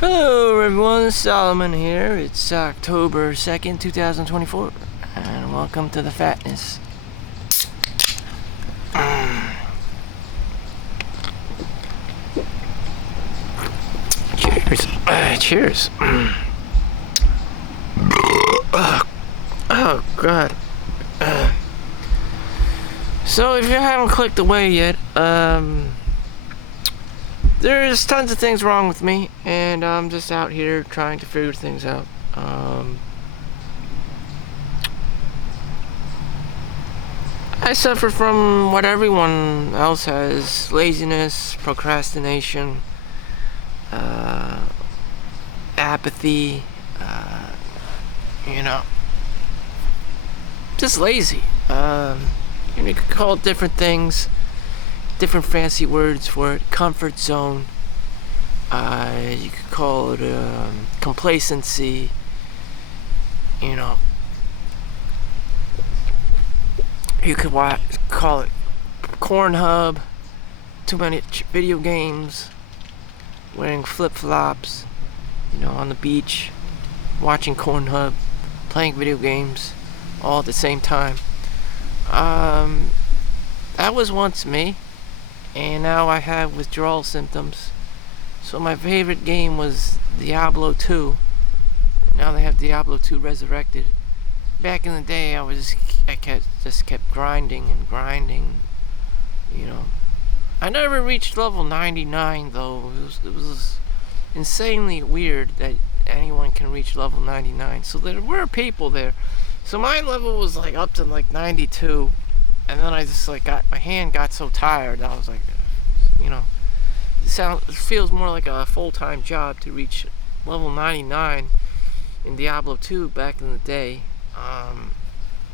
Hello everyone, Solomon here. It's October 2nd, 2024, and welcome to the fatness. Cheers. Cheers. Oh God. So if you haven't clicked away yet, there's tons of things wrong with me, and I'm just out here trying to figure things out. I suffer from what everyone else has: laziness, procrastination, apathy, just lazy. You could call it different things, different fancy words for it. Comfort zone. You could call it complacency. You could call it corn hub. Too many video games. Wearing flip-flops. On the beach, watching corn hub, playing video games, all at the same time. That was once me. And now I have withdrawal symptoms. So my favorite game was Diablo 2. Now they have Diablo 2 Resurrected. Back in the day, I kept grinding and grinding. I never reached level 99 though. It was insanely weird that anyone can reach level 99. So there were people there. So my level was up to 92. And then I just my hand got so tired. I was like, it feels more like a full-time job to reach level 99 in Diablo 2 back in the day.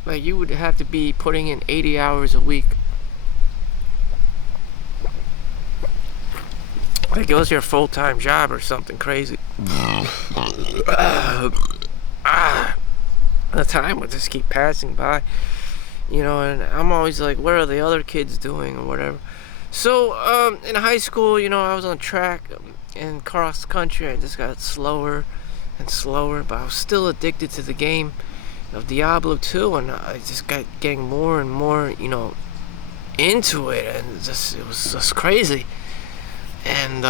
You would have to be putting in 80 hours a week. It was your full-time job or something crazy. The time would just keep passing by. And I'm always like, what are the other kids doing or whatever. So, in high school, I was on track and cross country. I just got slower and slower, but I was still addicted to the game of Diablo 2, and I just got getting more and more, into it, and it was just crazy. And,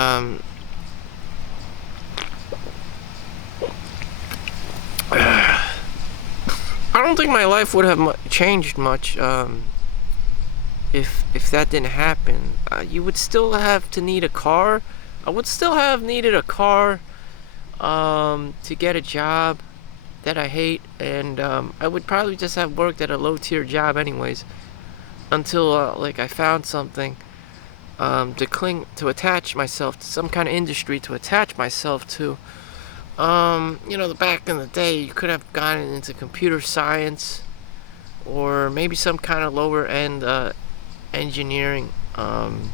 I don't think my life would have changed much if that didn't happen. You would still have to need a car. I would still have needed a car to get a job that I hate, and I would probably just have worked at a low-tier job anyways until I found something to attach myself to, some kind of industry to attach myself to. Back in the day, you could have gotten into computer science or maybe some kind of lower end engineering. And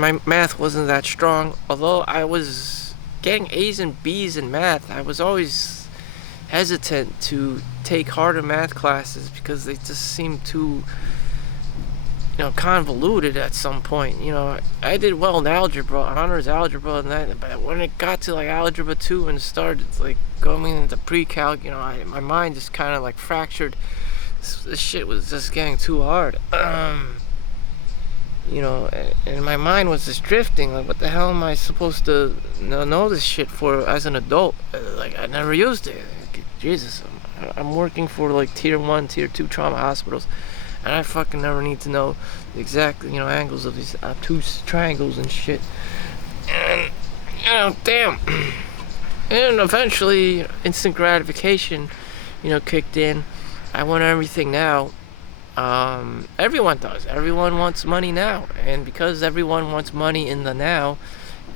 my math wasn't that strong. Although I was getting A's and B's in math, I was always hesitant to take harder math classes because they just seemed too convoluted at some point. I did well in algebra, honors algebra, and that, but when it got to algebra 2 and started going into pre-calc, my mind just kind of fractured. This shit was just getting too hard. And my mind was just drifting. What the hell am I supposed to know this shit for as an adult? I never used it. Jesus, I'm working for tier 1, tier 2 trauma hospitals. And I fucking never need to know the exact, angles of these obtuse triangles and shit. And, damn. And eventually, instant gratification, kicked in. I want everything now. Everyone does. Everyone wants money now. And because everyone wants money in the now,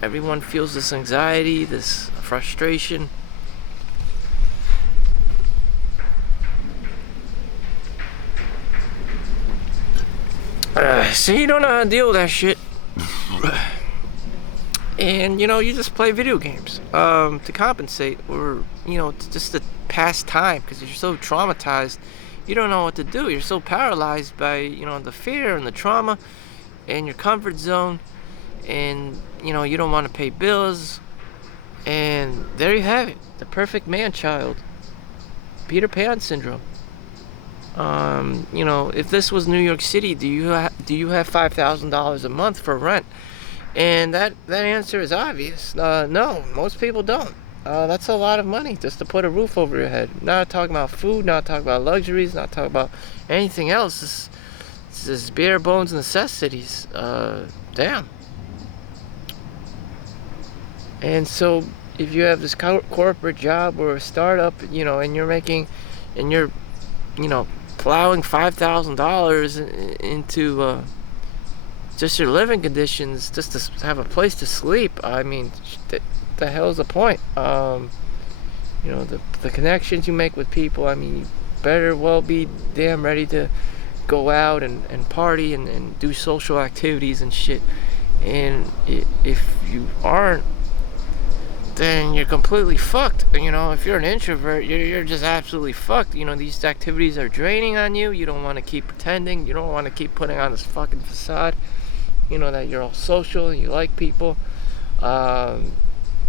everyone feels this anxiety, this frustration. So you don't know how to deal with that shit. And, you just play video games to compensate, or, just to pass time, because you're so traumatized. You don't know what to do. You're so paralyzed by, the fear and the trauma and your comfort zone. And you don't want to pay bills. And there you have it. The perfect man-child. Peter Pan syndrome. If this was New York City, do you have $5,000 a month for rent? And that answer is obvious. No, most people don't. That's a lot of money just to put a roof over your head. Not talking about food, not talking about luxuries, not talking about anything else. It's just bare bones necessities. Damn. And so if you have this corporate job or a startup, and you're plowing $5,000 into just your living conditions just to have a place to sleep, I mean, the hell's the point? The connections you make with people, I mean, you better well be damn ready to go out and party and do social activities and shit. And if you aren't, then you're completely fucked. If you're an introvert, you're just absolutely fucked. These activities are draining on you. You don't want to keep pretending. You don't want to keep putting on this fucking facade, that you're all social and you like people. And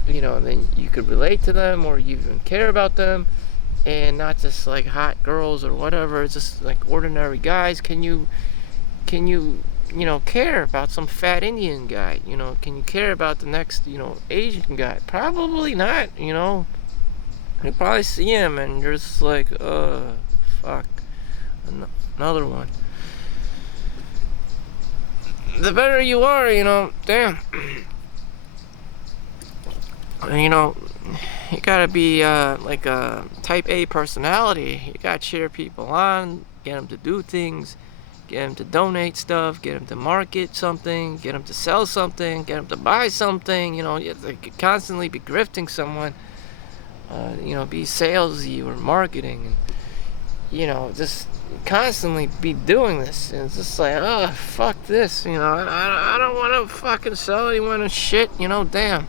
then you could relate to them, or you even care about them, and not just like hot girls or whatever. It's just like ordinary guys. Can you care about some fat Indian guy? Can you care about the next, Asian guy? Probably not, You probably see him and you're just like, fuck, another one. The better you are, damn. You gotta be like a type A personality. You gotta cheer people on, get them to do things, get them to donate stuff, get them to market something, get them to sell something, get them to buy something. You have to constantly be grifting someone, be salesy or marketing, and just constantly be doing this. And it's just like, oh, fuck this. I don't want to fucking sell anyone and shit. Damn.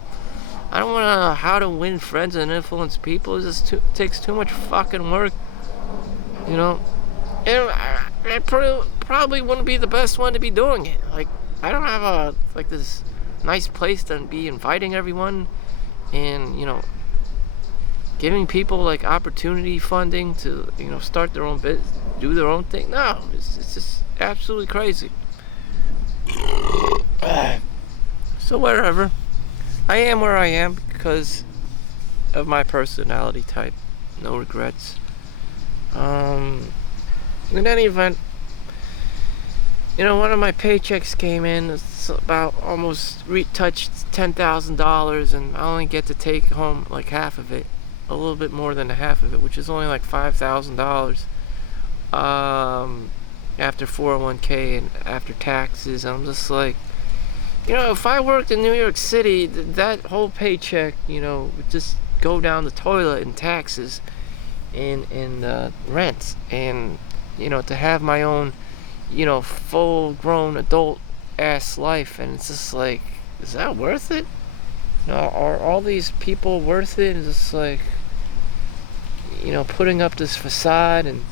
I don't want to know how to win friends and influence people. It just takes too much fucking work. And I probably wouldn't be the best one to be doing it. Like, I don't have this nice place to be inviting everyone and, giving people like opportunity funding to, start their own business, do their own thing. No, it's just absolutely crazy. So whatever. I am where I am because of my personality type. No regrets. In any event, one of my paychecks came in. It's about almost touched $10,000, and I only get to take home like half of it, a little bit more than half of it, which is only like $5,000 after 401k and after taxes. I'm just like, if I worked in New York City, that whole paycheck, would just go down the toilet in taxes and rent, and to have my own full-grown adult ass life. And it's just like, is that worth it? Are all these people worth it? It's just like, putting up this facade and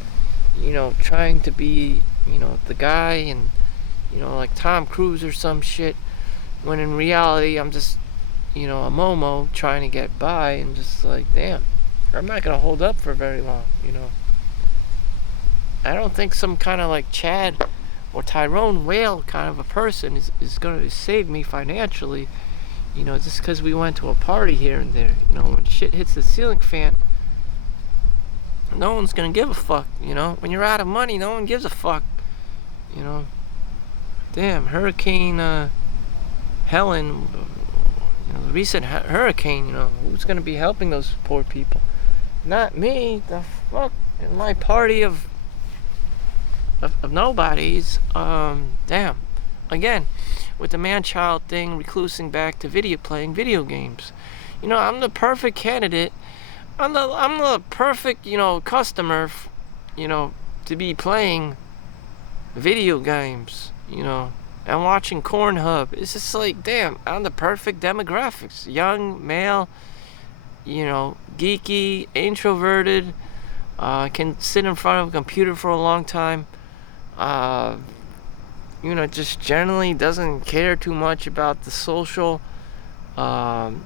trying to be the guy, and like Tom Cruise or some shit, when in reality I'm just a Momo trying to get by, and just like, damn, I'm not gonna hold up for very long. I don't think some kind of like Chad or Tyrone Whale kind of a person is gonna save me financially, just because we went to a party here and there. When shit hits the ceiling fan, no one's gonna give a fuck. When you're out of money, no one gives a fuck. Damn, Hurricane Helen, the recent hurricane, who's gonna be helping those poor people? Not me. The fuck, in my party of nobodies. Damn. Again, with the man-child thing, reclusing back to playing video games. I'm the perfect candidate. I'm the perfect, customer, to be playing video games, and watching Pornhub. It's just like, damn, I'm the perfect demographics. Young, male, geeky, introverted, can sit in front of a computer for a long time, just generally doesn't care too much about the social being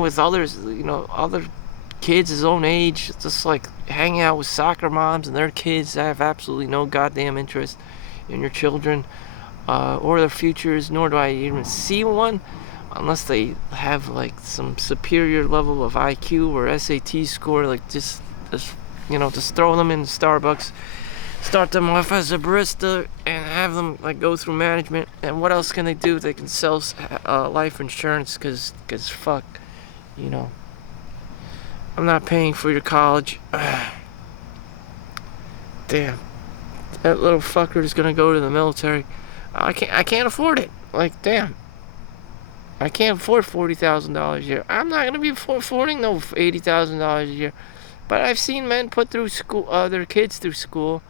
with others, other kids his own age, just like hanging out with soccer moms and their kids that have absolutely no goddamn interest in your children or their futures, nor do I even see one unless they have like some superior level of IQ or SAT score. Like just throw them in Starbucks, start them off as a barista, and have them like go through management. And what else can they do? They can sell life insurance, because fuck, I'm not paying for your college. Damn, that little fucker is gonna go to the military. I can't afford it. Like, damn, I can't afford $40,000 a year. I'm not gonna be affording no $80,000 a year. But I've seen men put through school, their kids through school,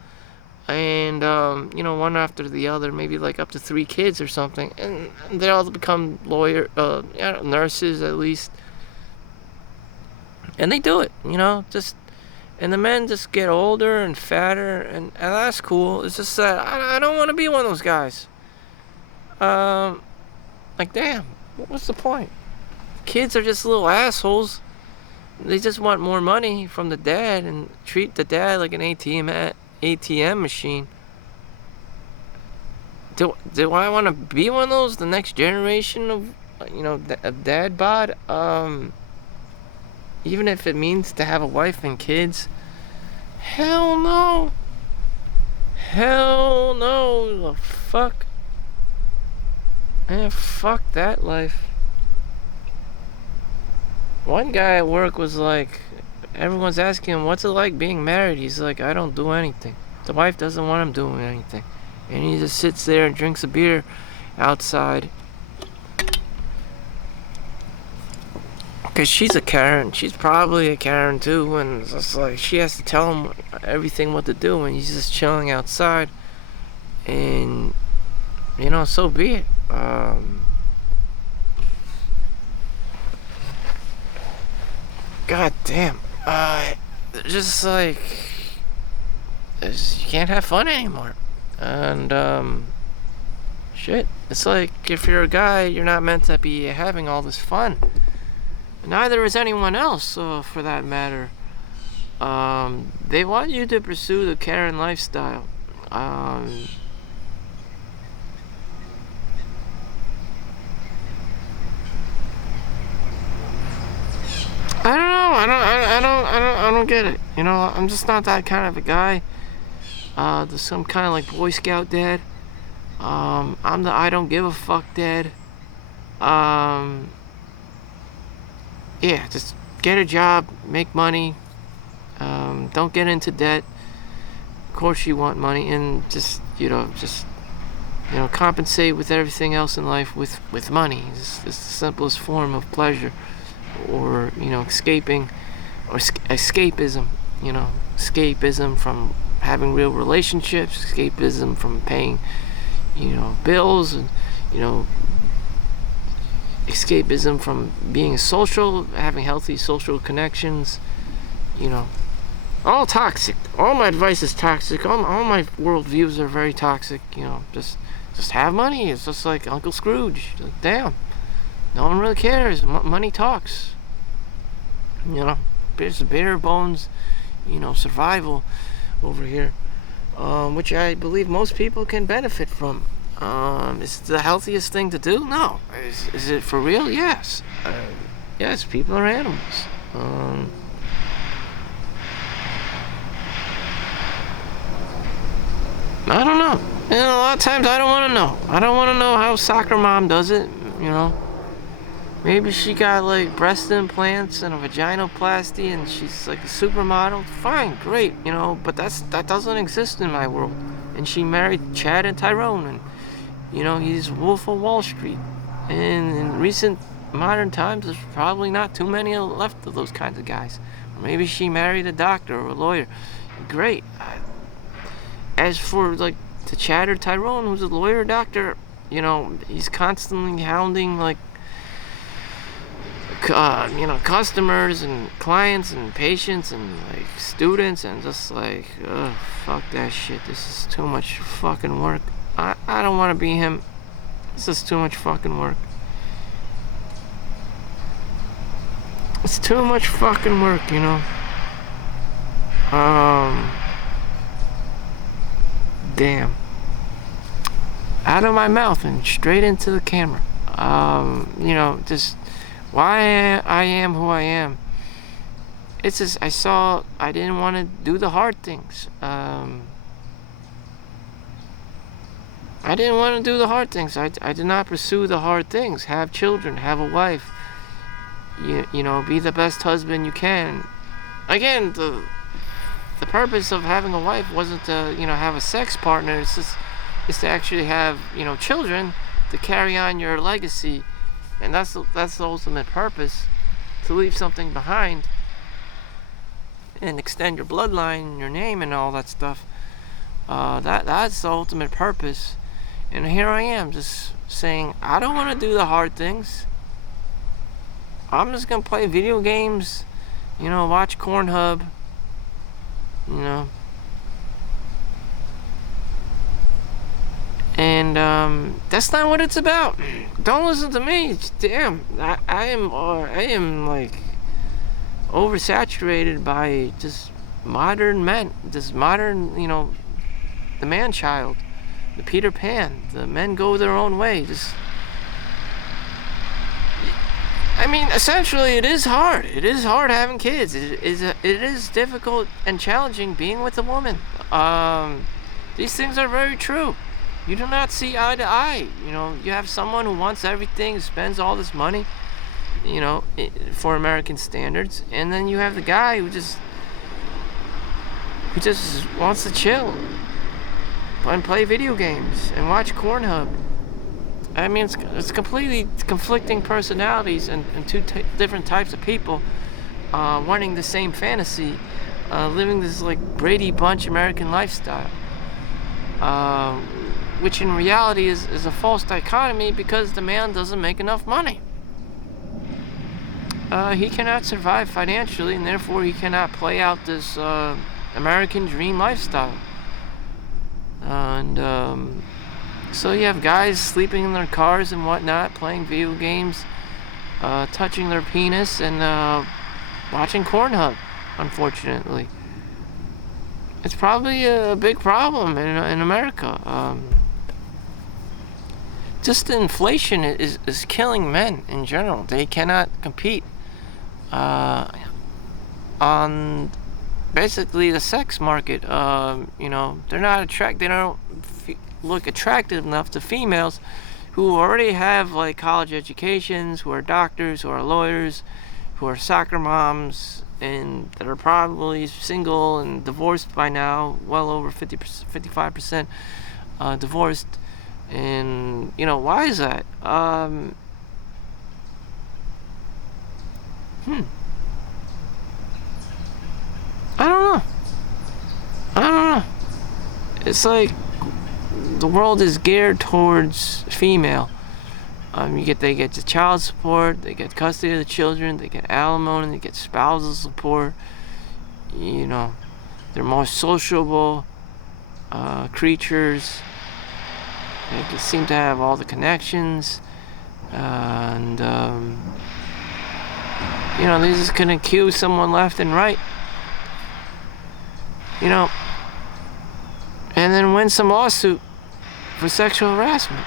and one after the other, maybe like up to 3 kids or something, and they all become nurses at least, and they do it, and the men just get older and fatter, and that's cool. It's just that I don't want to be one of those guys. Like, damn, what's the point? Kids are just little assholes. They just want more money from the dad and treat the dad like an ATM machine. Do I want to be one of those, the next generation of dad bod? Even if it means to have a wife and kids? Hell no. Hell no. The fuck? Fuck that life. One guy at work was like, everyone's asking him, what's it like being married? He's like, I don't do anything. The wife doesn't want him doing anything. And he just sits there and drinks a beer outside. Because she's a Karen. She's probably a Karen too. And it's just like, she has to tell him everything what to do. And he's just chilling outside. And, so be it. God damn. Just like, you can't have fun anymore. And, shit. It's like, if you're a guy, you're not meant to be having all this fun. Neither is anyone else, for that matter. They want you to pursue the Karen lifestyle. I don't know. I don't get it. I'm just not that kind of a guy. There's some kind of like Boy Scout dad. I'm the I don't give a fuck dad. Yeah, just get a job, make money. Don't get into debt. Of course you want money, and just compensate with everything else in life with money. It's the simplest form of pleasure. Or escaping, or escapism. Escapism from having real relationships, escapism from paying bills, and escapism from being social, having healthy social connections. All toxic. All my advice is toxic. All my worldviews are very toxic. Just have money. It's just like Uncle Scrooge. Like, damn, no one really cares. Money talks. It's bare bones, survival over here, which I believe most people can benefit from. Is it the healthiest thing to do? No. Is it for real? Yes. Yes, people are animals. I don't know. A lot of times I don't want to know. I don't want to know how soccer mom does it, Maybe she got like breast implants and a vaginoplasty and she's like a supermodel. Fine, great, but that doesn't exist in my world. And she married Chad and Tyrone, and he's Wolf of Wall Street. And in recent modern times, there's probably not too many left of those kinds of guys. Or maybe she married a doctor or a lawyer. Great. As for like the Chad or Tyrone, who's a lawyer or doctor, he's constantly hounding like customers and clients and patients and like students, and just like, ugh, fuck that shit. This is too much fucking work. I don't want to be him. This is too much fucking work. It's too much fucking work, you know. Damn. Out of my mouth and straight into the camera. You know, just why I am who I am. It's just I didn't want to do the hard things. I didn't want to do the hard things. I did not pursue the hard things. Have children, have a wife. You know, be the best husband you can. Again, the purpose of having a wife wasn't to, you know, have a sex partner. It's to actually have, you know, children to carry on your legacy, and that's the ultimate purpose, to leave something behind and extend your bloodline, your name, and all that stuff. That's the ultimate purpose. And here I am, just saying I don't want to do the hard things. I'm just gonna play video games, you know, watch Pornhub, you know. And that's not what it's about. Don't listen to me. Damn, I am like oversaturated by just modern men, just modern, you know, the man child, the Peter Pan. The men go their own way. Just, I mean, essentially, it is hard. It is hard having kids. It is difficult and challenging being with a woman. These things are very true. You do not see eye to eye. You know, you have someone who wants everything, spends all this money, you know, for American standards, and then you have the guy who just wants to chill and play video games and watch Pornhub. I mean, it's completely conflicting personalities and two different types of people wanting the same fantasy, living this like Brady Bunch American lifestyle, which in reality is a false dichotomy, because the man doesn't make enough money. He cannot survive financially, and therefore he cannot play out this American dream lifestyle. And so you have guys sleeping in their cars and whatnot, playing video games, touching their penis, and watching Pornhub, unfortunately. It's probably a big problem in America. Just the inflation is killing men in general. They cannot compete on basically the sex market. You know, they're not they don't look attractive enough to females who already have like college educations, who are doctors, who are lawyers, who are soccer moms, and that are probably single and divorced by now, well over 55% divorced. And, you know, why is that? I don't know. It's like the world is geared towards female. They get the child support, they get custody of the children, they get alimony, they get spousal support. You know, they're more sociable creatures. They seem to have all the connections, and you know, they just can accuse someone left and right. You know, and then win some lawsuit for sexual harassment.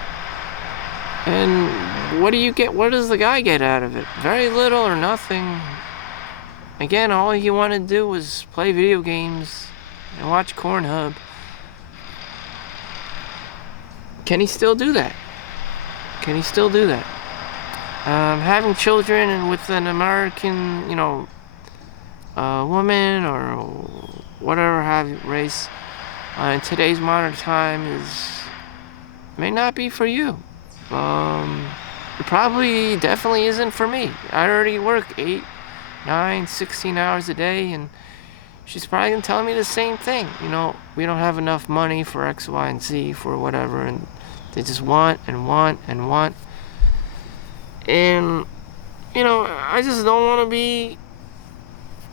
And what do you get? What does the guy get out of it? Very little or nothing. Again, all he wanted to do was play video games and watch Pornhub. Can he still do that? Having children and with an American, you know, woman or whatever race in today's modern time may not be for you. It probably definitely isn't for me. I already work 8, 9, 16 hours a day, and she's probably gonna tell me the same thing. You know, we don't have enough money for X, Y, and Z for whatever, and they just want and want and want. And, you know, I just don't want to be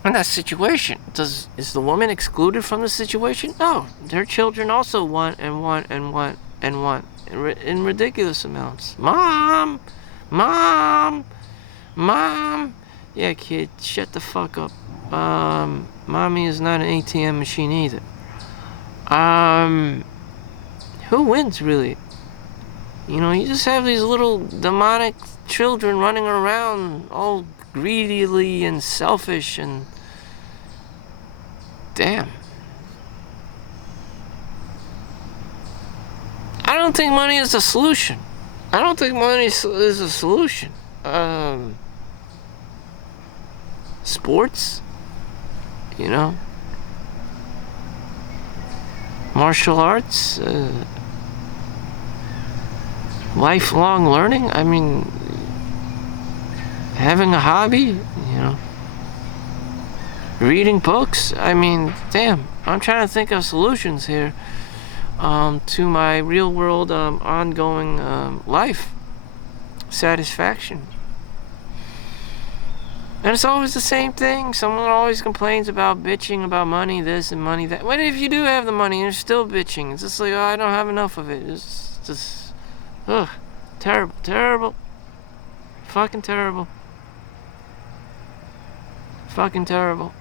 in that situation. Is the woman excluded from the situation? No, their children also want and want and want and want in ridiculous amounts. Mom, Yeah, kid, shut the fuck up. Mommy is not an ATM machine either. Who wins, really? You know, you just have these little demonic children running around all greedily and selfish and... Damn. I don't think money is the solution. I don't think money is a solution. Sports, you know, martial arts, lifelong learning. I mean, having a hobby, you know, reading books. I mean, damn, I'm trying to think of solutions here to my real world ongoing life satisfaction. And it's always the same thing. Someone always complains about bitching about money this and money that. What if you do have the money and you're still bitching? It's just like, oh, I don't have enough of it. It's just, ugh, terrible, terrible, fucking terrible, fucking terrible.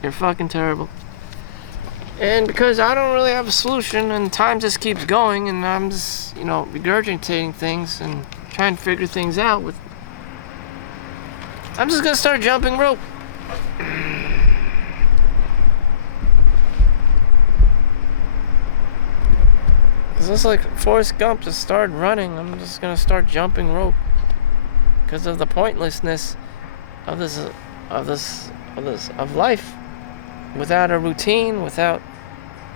You're fucking terrible. And because I don't really have a solution and time just keeps going and I'm just, you know, regurgitating things and trying to figure things out with... I'm just gonna start jumping rope. It's just like Forrest Gump just started running. I'm just gonna start jumping rope because of the pointlessness of life. Without a routine, without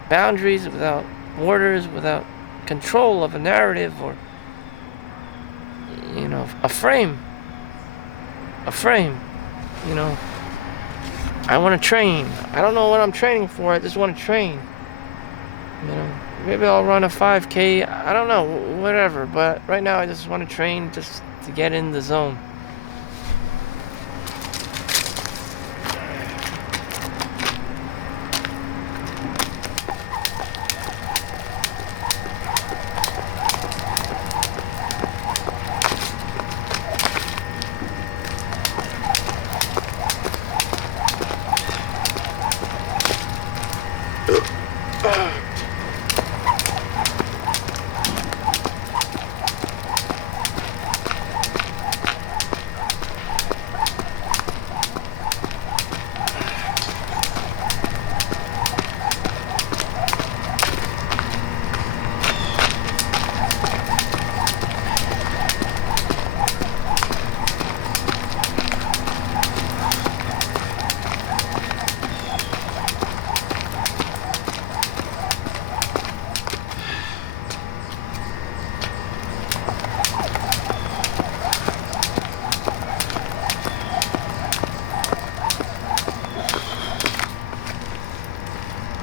boundaries, without orders, without control of a narrative or, you know, a frame, you know. I want to train. I don't know what I'm training for. I just want to train. You know, maybe I'll run a 5K. I don't know, whatever. But right now I just want to train just to get in the zone.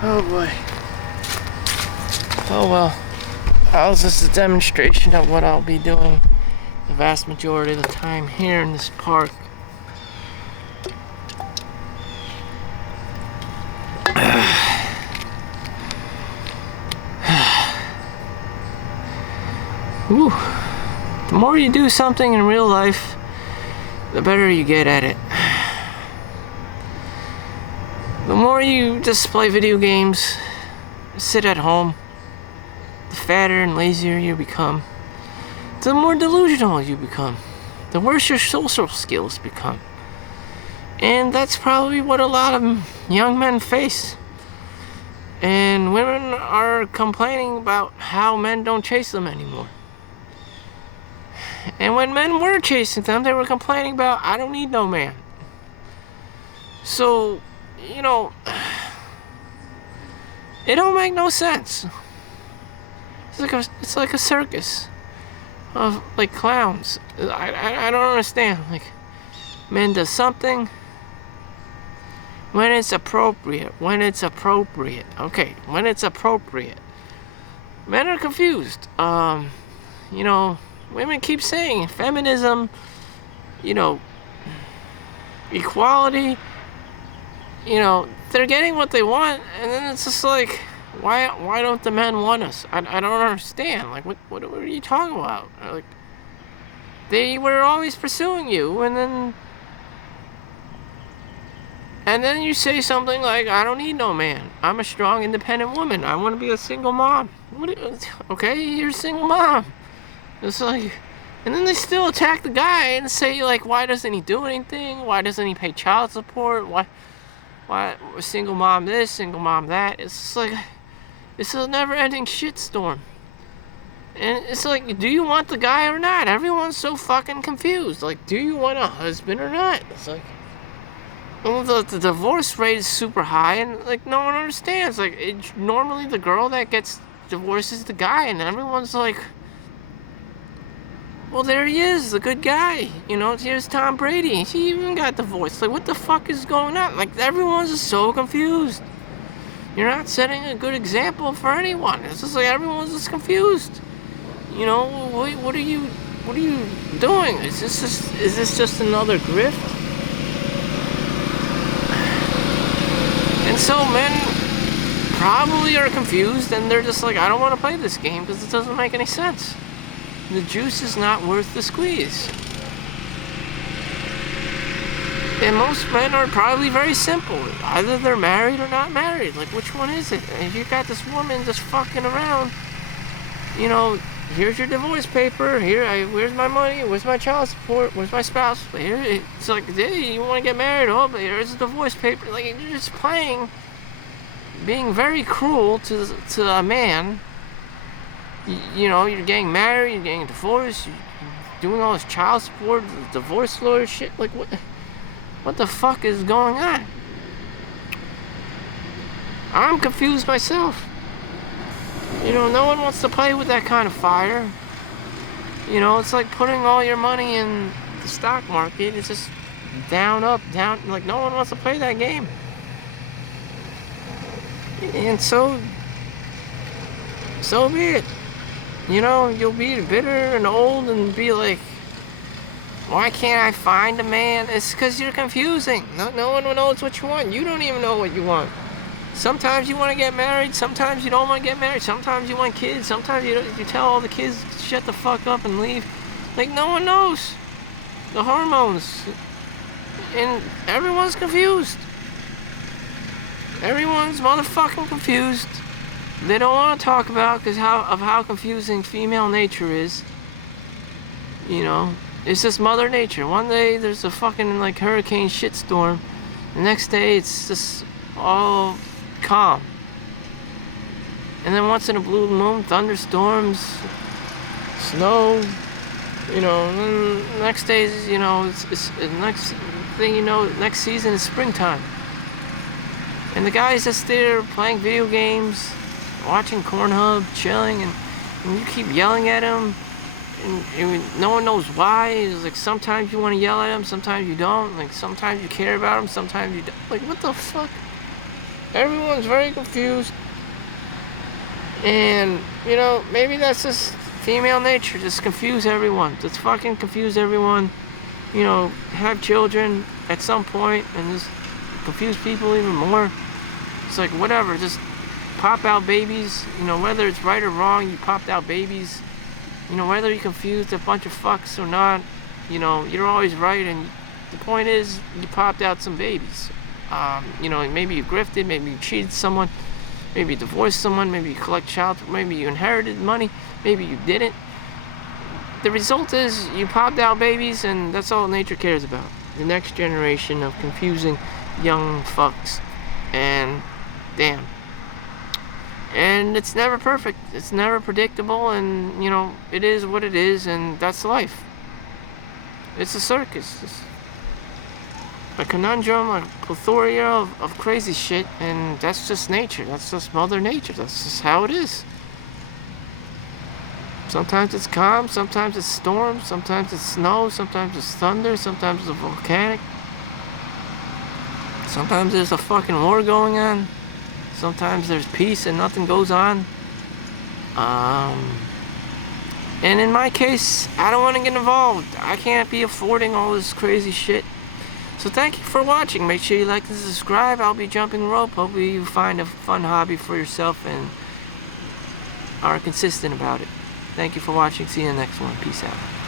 Oh boy. Oh well. That was just a demonstration of what I'll be doing the vast majority of the time here in this park. Whew. The more you do something in real life, the better you get at it. The more you just play video games, sit at home, the fatter and lazier you become, the more delusional you become, the worse your social skills become. And that's probably what a lot of young men face. And women are complaining about how men don't chase them anymore. And when men were chasing them, they were complaining about, I don't need no man. So, you know, it don't make no sense. It's like a circus of like clowns. I don't understand. Like, men do something when it's appropriate. Okay, when it's appropriate. Men are confused. You know, women keep saying feminism, you know, equality. You know, they're getting what they want, and then it's just like, why don't the men want us? I don't understand. Like, what are you talking about? Like, they were always pursuing you, and then And then you say something like, I don't need no man. I'm a strong, independent woman. I want to be a single mom. Okay, you're a single mom. It's like, and then they still attack the guy and say, like, why doesn't he do anything? Why doesn't he pay child support? Why single mom this, single mom that? It's just like, it's a never-ending shitstorm. And it's like, do you want the guy or not? Everyone's so fucking confused. Like, do you want a husband or not? It's like, well, the divorce rate is super high, and like no one understands. Like, normally the girl that gets divorced is the guy, and everyone's like, well, there he is, the good guy. You know, here's Tom Brady. He even got divorced. Like, what the fuck is going on? Like, everyone's just so confused. You're not setting a good example for anyone. It's just like everyone's just confused. You know, what are you doing? Is this just another grift? And so men probably are confused, and they're just like, I don't want to play this game because it doesn't make any sense. The juice is not worth the squeeze. And most men are probably very simple. Either they're married or not married. Like, which one is it? And if you got this woman just fucking around, you know, here's your divorce paper. Where's my money? Where's my child support? Where's my spouse? Here, it's like, hey, you want to get married? Oh, but here's a divorce paper. Like, you're just playing, being very cruel to a man. You know, you're getting married, you're getting divorced, you're doing all this child support, divorce lawyer shit. Like, what the fuck is going on? I'm confused myself. You know, no one wants to play with that kind of fire. You know, it's like putting all your money in the stock market. It's just down, up, down. Like, no one wants to play that game. And so be it. You know, you'll be bitter and old and be like, why can't I find a man? It's because you're confusing. No one knows what you want. You don't even know what you want. Sometimes you want to get married. Sometimes you don't want to get married. Sometimes you want kids. Sometimes you tell all the kids to shut the fuck up and leave. Like, no one knows. The hormones. And everyone's confused. Everyone's motherfucking confused. They don't want to talk about because of how confusing female nature is. You know, it's just Mother Nature. One day there's a fucking like hurricane shitstorm. The next day it's just all calm. And then once in a blue moon, thunderstorms, snow. You know, and then the next day is, you know, it's next thing you know, next season is springtime. And the guy's just there playing video games, watching Pornhub, chilling, and you keep yelling at him, and no one knows why. It's like sometimes you want to yell at him, sometimes you don't. Like sometimes you care about him, sometimes you don't. Like, what the fuck? Everyone's very confused. And, you know, maybe that's just female nature. Just confuse everyone. Just fucking confuse everyone. You know, have children at some point and just confuse people even more. It's like, whatever, just pop out babies. You know, whether it's right or wrong, you popped out babies. You know, whether you confused a bunch of fucks or not, you know, you're always right. And the point is, you popped out some babies. You know, maybe you grifted, maybe you cheated someone, maybe you divorced someone, maybe you collect child, maybe you inherited money, maybe you didn't. The result is you popped out babies, and that's all nature cares about. The next generation of confusing young fucks. And damn. And it's never perfect. It's never predictable, and, you know, it is what it is, and that's life. It's a circus. It's a conundrum, a plethora of crazy shit, and that's just nature. That's just Mother Nature. That's just how it is. Sometimes it's calm, sometimes it's storm, sometimes it's snow, sometimes it's thunder, sometimes it's volcanic. Sometimes there's a fucking war going on. Sometimes there's peace and nothing goes on. And in my case, I don't want to get involved. I can't be affording all this crazy shit. So thank you for watching. Make sure you like and subscribe. I'll be jumping rope. Hopefully you find a fun hobby for yourself and are consistent about it. Thank you for watching. See you in the next one. Peace out.